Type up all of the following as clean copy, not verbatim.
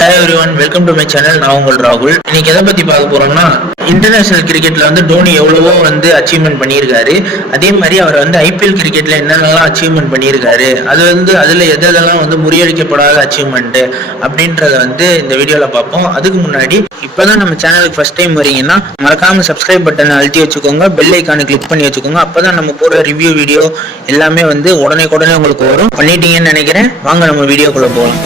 Hi everyone, welcome to my channel. நான் உங்கள் ராகுல். இன்னைக்கு எதை பத்தி பார்க்க போறோம்னா, இன்டர்நேஷனல் கிரிக்கெட்ல டோனி எவ்வளவோ அச்சீவ்மெண்ட் பண்ணியிருக்காரு. அதே மாதிரி அவர் ஐபிஎல் கிரிக்கெட்ல என்னென்னலாம் அச்சீவ்மெண்ட் பண்ணியிருக்காரு, அதுல எதெல்லாம் முறியடிக்கப்படாத அச்சீவ்மெண்ட் அப்படின்றத இந்த வீடியோல பார்ப்போம். அதுக்கு முன்னாடி இப்பதான் நம்ம சேனலுக்கு ஃபர்ஸ்ட் டைம் வரீங்கன்னா மறக்காம சப்ஸ்கிரைப் பட்டனை அழுத்தி வச்சுக்கோங்க, பெல் ஐக்கானை கிளிக் பண்ணி வச்சுக்கோங்க. அப்பதான் நம்ம போடுற ரிவ்யூ வீடியோ எல்லாமே உடனே உங்களுக்கு வரும். பண்ணிட்டீங்கன்னு நினைக்கிறேன். வாங்க நம்ம வீடியோக்குள்ள போகலாம்.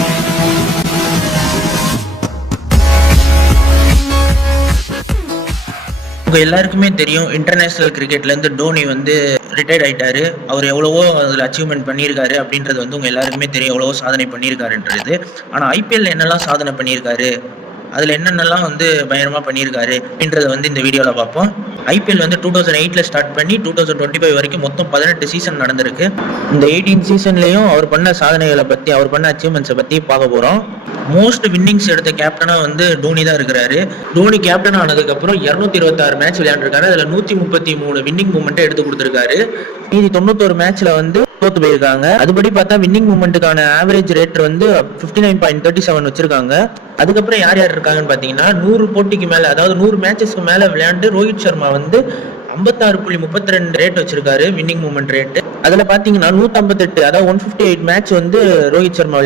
எல்லாருக்குமே தெரியும், இன்டர்நேஷனல் கிரிக்கெட்ல இருந்து டோனி ரிட்டையர்ட் ஆயிட்டாரு. அவர் எவ்வளவோ அதுல அச்சீவ்மெண்ட் பண்ணியிருக்காரு அப்படின்றது உங்க எல்லாருக்குமே தெரியும், எவ்வளவோ சாதனை பண்ணியிருக்காருன்றது. ஆனா ஐபிஎல்ல என்னெல்லாம் சாதனை பண்ணியிருக்காரு, அதுல என்னென்னலாம் பயங்கரமா பண்ணியிருக்காரு அப்படின்றத இந்த வீடியோல பார்ப்போம். ஐபிஎல் 2008ல ஸ்டார்ட் பண்ணி 2025 வரைக்கும் மொத்தம் 18 சீசன் நடந்திருக்கு. இந்த 18 சீசன்லயும் அவர் பண்ண சாதனைகளை பத்தி, அவர் பண்ண அச்சீவ்மெண்ட்ஸை பத்தி பார்க்க போறோம். மோஸ்ட் வின்னிங்ஸ் எடுத்த கேப்டனா டோனி தான் இருக்கிறாரு. டோனி கேப்டன் ஆனதுக்கு அப்புறம் 226 மேட்ச் விளையாண்டுருக்காரு. அதுல 133 வின்னிங் மூமெண்ட் எடுத்து கொடுத்திருக்காரு. மீதி 91 மேட்ச்ல தோத்து போயிருக்காங்க. அதுபடி பார்த்தா வின்னிங் மூமெண்ட்டுக்கான ஆவரேஜ் ரேட் 59.37 வச்சிருக்காங்க. அதுக்கப்புறம் யார் யார் இருக்காங்கன்னு பாத்தீங்கன்னா, 100 போட்டிக்கு மேல, அதாவது 100 மேட்சஸ்க்கு மேல விளையாண்டு ரோஹித் சர்மா 56.32 ரேட் வச்சிருக்காரு, வின்னிங் மூமெண்ட் ரேட். அதுல பாத்தீங்கன்னா 158, அதாவது 158 மேட்ச் ரோஹித் சர்மா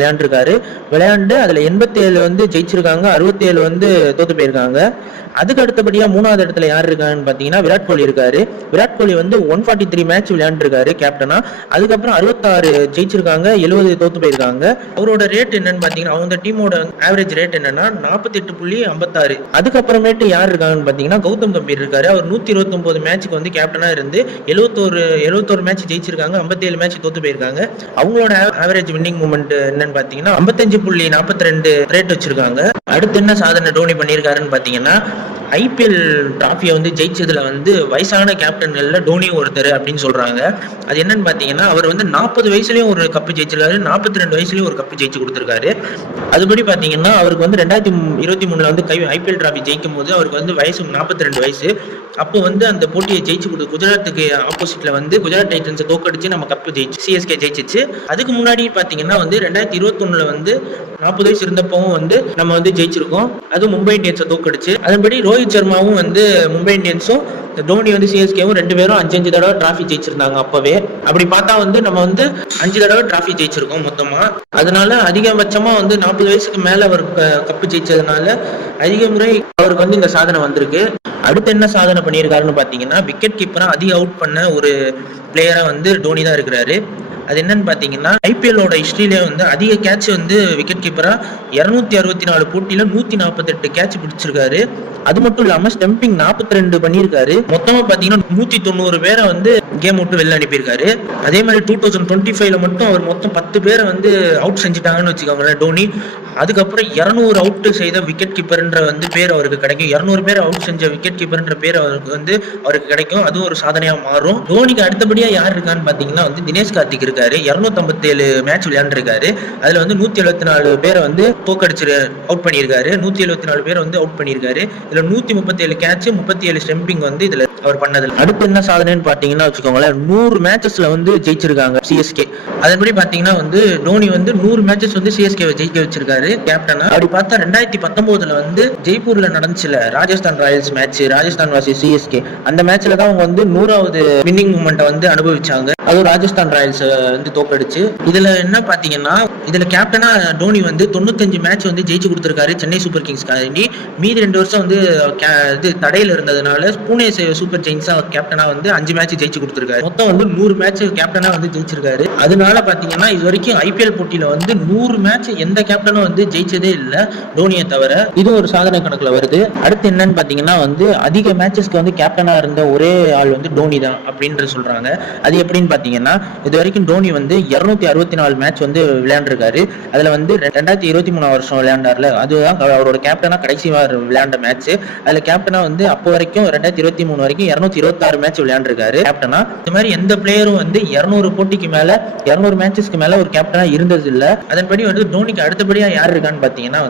விளையாண்டு அதுல 87 ஜெயிச்சிருக்காங்க, 67 தோத்து போயிருக்காங்க. அதுக்கு அடுத்தபடியா மூணாவது இடத்துல யார் இருக்காங்கன்னு பாத்தீங்கன்னா விராட் கோலி இருக்காரு. விராட் கோலி 143 மேட்ச் விளையாண்டுருக்காரு கேப்டனா. அதுக்கப்புறம் 66 ஜெயிச்சிருக்காங்க, 70 தோத்து போயிருக்காங்க. அவரோட ரேட் என்னன்னு பாத்தீங்கன்னா, அவங்க டீமோட ஆவரேஜ் ரேட் என்னன்னா 48.56. அதுக்கப்புறமேட்டு யார் இருக்காங்கன்னு பாத்தீங்கன்னா கௌதம் கம்பீர் இருக்காரு. அவர் 129 மேட்சுக்கு கேப்டனா இருந்து 71 மேட்ச் ஜெயிச்சிருக்காங்க, 57 மேட்ச் தோத்து போயிருக்காங்க. அவங்களோட ஆவரேஜ் வின்னிங் மூமெண்ட் என்னன்னு பாத்தீங்கன்னா 55.42 ரேட் வச்சிருக்காங்க. அடுத்து என்ன சாதனை டோனி பண்ணியிருக்காருன்னு பாத்தீங்கன்னா, ஐபிஎல் டிராஃபியை ஜெயிச்சதுல வயசான கேப்டன்கள்ல டோனி ஒருத்தர் அப்படின்னு சொல்றாங்க. அது என்னன்னு பாத்தீங்கன்னா, அவர் 40 வயசுலயும் ஒரு கப்பு ஜெயிச்சிருக்காரு, 42 வயசுலயும் ஒரு கப்பு ஜெயிச்சு கொடுத்திருக்காரு. அதுபடி பாத்தீங்கன்னா அவருக்கு 2023ல ஐபிஎல் டிராஃபி ஜெயிக்கும் போது அவருக்கு வயசு 42 வயசு. அப்போ அந்த போட்டியை ஜெயிச்சு கொடுத்து குஜராத்துக்கு ஆப்போசிட்ல குஜராத் டைட்டன்ஸை தோக்கடிச்சு நம்ம கப்பு ஜெயிச்சு சிஎஸ்கே ஜெயிச்சிச்சு. அதுக்கு முன்னாடி பாத்தீங்கன்னா 2021ல 40 வயசு இருந்தப்பவும் நம்ம ஜெயிச்சிருக்கோம், அது மும்பை இந்தியன்ஸை தோக்கடிச்சு. அதன்படி ரோஹித் சர்மாவும் மும்பை இந்தியன்ஸும் டோனி சிஎஸ்கேவும் 2 பேரும் 5 தடவை டிராஃபி ஜெயிச்சிருந்தாங்க. அப்பவே அப்படி பார்த்தா நம்ம 5 தடவை டிராஃபி ஜெயிச்சிருக்கோம் மொத்தமா. அதனால அதிகபட்சமா 40 வயசுக்கு மேல அவர் கப்பு ஜெயிச்சதுனால அதிக முறை அவருக்கு இந்த சாதனை வந்திருக்கு. அடுத்து என்ன சாதனை பண்ணியிருக்காருன்னு பாத்தீங்கன்னா, விக்கெட் கீப்பரா அதிக அவுட் பண்ண ஒரு பிளேயரா டோனி தான் இருக்கிறாரு. அது என்னன்னு பாத்தீங்கன்னா, ஐபிஎல்லோட ஹிஸ்டரியிலே அதிக கேட்ச் விக்கெட் கீப்பரா 264 போட்டியில 148 கேட்ச் பிடிச்சிருக்காரு. அது மட்டும் இல்லாம ஸ்டம்பிங் 42 பண்ணியிருக்காரு. மொத்தமா பாத்தீங்கன்னா 190 பேரை கேம் விட்டு வெளில அனுப்பியிருக்காரு. அதே மாதிரி 2025ல மட்டும் அவர் மொத்தம் 10 பேரை அவுட் செஞ்சுட்டாங்கன்னு வச்சுக்கோங்களேன் டோனி. அதுக்கப்புறம் 200 அவுட் செய்த விக்கெட் கீப்பர்ன்ற பேர் அவருக்கு கிடைக்கும். 200 பேர் அவுட் செஞ்ச விக்கெட் கீப்பர்ன்ற பேர் அவருக்கு கிடைக்கும். அதுவும் ஒரு சாதனையா மாறும். டோனிக்கு அடுத்தபடியா யார் இருக்கான்னு பாத்தீங்கன்னா தினேஷ் கார்த்திக் இருக்காரு. 257 மேட்ச் விளையாண்டுருக்காரு. அதுல 174 பேரை தோக்கடிச்சு அவுட் பண்ணியிருக்காரு, 174 பேரை அவுட் பண்ணியிருக்காரு. இதுல 137 கேட்ச், 37 ஸ்டம்பிங் இதுல அவர் பண்ணதுல. அடுத்து என்ன சாதனைன்னு பாத்தீங்கன்னா வச்சுக்கோங்களேன், 100 மேட்சஸ்ல ஜெயிச்சிருக்காங்க சிஎஸ்கே. அதன்படி பாத்தீங்கன்னா டோனி 100 மேட்சஸ் சிஎஸ்கே ஜெயிக்க வச்சிருக்காரு கேப்டனா. அப்படி பார்த்தா 2019ல ஜெய்ப்பூர்ல நடந்துச்சுல ராஜஸ்தான் ராயல்ஸ் மேட்ச், ராஜஸ்தான் வாசி சிஎஸ்கே, அந்த மேட்ச்ல தான் அவங்க 100வது வின்னிங் மூமெண்ட் அனுபவிச்சாங்க. அதுவும் ராஜஸ்தான் ராயல்ஸ் தோக்கடிச்சு. இதுல என்ன பாத்தீங்கன்னா, இதுல கேப்டனா டோனி 95 மேட்ச் ஜெயிச்சு கொடுத்திருக்காரு சென்னை சூப்பர் கிங்ஸ் காண்டி. மீதி 2 வருஷம் தடையில இருந்ததுனால பூனே சூப்பர் ஜெயின்ஸ் கேப்டனா 5 மேட்ச் ஜெயிச்சு கொடுத்திருக்காரு. மொத்தம் 100 மேட்ச் கேப்டனா ஜெயிச்சிருக்காரு. அதனால பாத்தீங்கன்னா இது வரைக்கும் ஐபிஎல் போட்டியில 100 மேட்ச் எந்த கேப்டனும் ஜெயிச்சதே இல்ல டோனியை தவிர. இது ஒரு சாதனை கணக்குல வருது. அடுத்து என்னன்னு பாத்தீங்கன்னா அதிக மேட்சஸ்க்கு கேப்டனா இருந்த ஒரே ஆள் டோனி தான் அப்படின்னு சொல்றாங்க. அது எப்படின்னு பாத்தீங்கன்னா, இது வரைக்கும் டோனி 264 மேட்ச் விளையாண்டுருக்காரு. அதுல 2023 வருஷம் விளையாண்டார்ல, அதுதான் அவரோட கேப்டனா கடைசி விளையாண்ட மேட்ச். அதுல கேப்டனா அப்போ வரைக்கும் 2023 வரைக்கும் 226 மேட்ச் விளையாண்டுருக்காரு கேப்டனா. இந்த மாதிரி எந்த பிளேயரும் 200 போட்டிக்கு மேல 200 மேட்சஸ்க்கு மேல ஒரு கேப்டனா இருந்தது இல்ல. அதன்படி டோனிக்கு அடுத்தபடியா யார் இருக்கான்னு பாத்தீங்கன்னா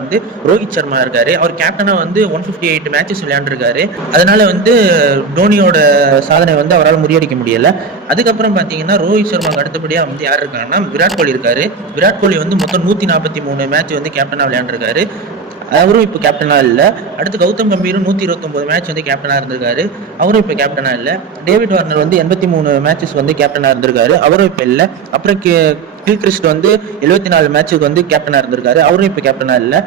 ரோஹித் சர்மா இருக்காரு. அவர் கேப்டனா 158 மேட்சஸ் விளையாண்டுருக்காரு. அதனால டோனியோட சாதனை அவரால் முறியடிக்க முடியல. அதுக்கப்புறம் பாத்தீங்கன்னா ரோஹித் சர்மாக்கு அடுத்தபடியா யார் இருக்காங்கன்னா விராட் கோலி இருக்காரு. விராட் கோலி மொத்தம் 143 மேட்ச் கேப்டனா விளையாண்டுருக்காரு. அவரும் இப்போ கேப்டனாக இல்லை. அடுத்து கௌதம் கம்பீரும் 129 மேட்ச் வந்து கேப்டனாக இருந்திருக்காரு, அவரும் இப்போ கேப்டனாக இல்லை. டேவிட் வார்னர் வந்து 83 மேட்சஸ் வந்து கேப்டனாக இருந்திருக்காரு, அவரும் இப்போ இல்லை. அப்புறம் கில்கிறிஸ்ட் வந்து 74 மேட்சுக்கு வந்து கேப்டனாக இருந்திருக்காரு, அவரும் இப்போ கேப்டனாக இல்லை.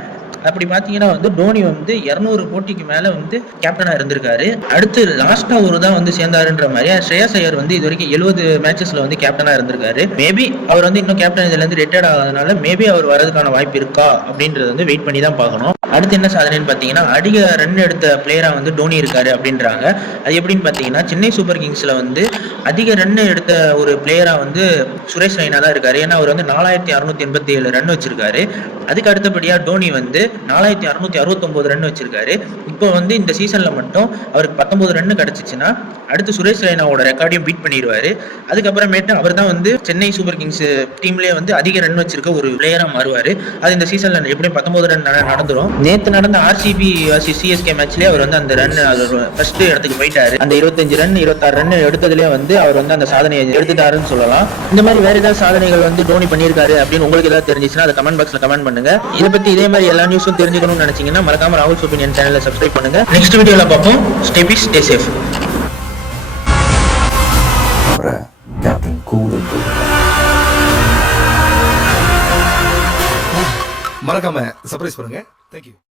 அப்படி பார்த்தீங்கன்னா வந்து டோனி வந்து 200 போட்டிக்கு மேலே வந்து கேப்டனாக இருந்திருக்காரு. அடுத்து லாஸ்ட்டாக ஒரு தான் வந்து சேர்ந்தாருன்ற மாதிரி ஸ்ரேயாஸ் ஐயர் வந்து இது வரைக்கும் 70 மேட்சஸில் வந்து கேப்டனாக இருந்திருக்காரு. மேபி அவர் வந்து இன்னும் கேப்டன் இதுலேருந்து ரிட்டையர்ட் ஆகாதனால மேபி அவர் வரதுக்கான வாய்ப்பு இருக்கா அப்படின்றது வந்து வெயிட் பண்ணி தான் பார்க்கணும். அடுத்து என்ன சாதனைன்னு பார்த்தீங்கன்னா அதிக ரன் எடுத்த பிளேயராக வந்து டோனி இருக்காரு அப்படின்றாங்க. அது எப்படின்னு பார்த்தீங்கன்னா சென்னை சூப்பர் கிங்ஸில் வந்து அதிக ரன் எடுத்த ஒரு பிளேயராக வந்து சுரேஷ் ரெய்னா தான் இருக்காரு. ஏன்னா அவர் வந்து 4687 ரன் வச்சிருக்காரு. அதுக்கு அடுத்தபடியாக டோனி வந்து 4669 ரன் வச்சிருக்காரு. இப்போ வந்து இந்த சீசன்ல மட்டும் அவருக்கு 19 ரன் கிடைச்சிச்சுன்னா அடுத்து சுரேஷ் ரெய்னாவோட ரெக்கார்டையும் பீட் பண்ணிடுவாரு. அதுக்கப்புறமேட்டு அவர் தான் வந்து சென்னை சூப்பர் கிங்ஸ் டீம்லேயே வந்து அதிக ரன் வச்சிருக்க ஒரு பிளேயரா மாறுவாரு. அது இந்த சீசன்ல எப்படியும் 19 ரன் நடந்துரும். நேற்று நடந்த ஆர்சிபி சிஎஸ்கே மேட்ச்லயே அவர் வந்து அந்த ரன் ஃபர்ஸ்ட் இடத்துக்கு போயிட்டாரு. அந்த 25 ரன் 26 ரன் எடுத்ததுலேயே வந்து அவர் வந்து அந்த சாதனையை எடுத்துட்டாருன்னு சொல்லலாம். இந்த மாதிரி வேற ஏதாவது சாதனைகள் வந்து டோனி பண்ணியிருக்காரு அப்படின்னு உங்களுக்கு ஏதாவது தெரிஞ்சிச்சுன்னா அதை கமெண்ட் பாக்ஸ்ல கமெண்ட் பண்ணுங்க. இதை பத்தி இதே மாதிரி எல்லா நியூஸும் தெரிஞ்சுக்கணும்னு நினைச்சீங்கன்னா மறக்காம ராகுல் ஒபினியன் சேனலை சப்ஸ்கிரைப் பண்ணுங்க. நெக்ஸ்ட் வீடியோல பார்ப்போம். Stay peace, stay safe. மறக்காம சர்ப்ரைஸ் பண்ணுங்க. தேங்க்யூ.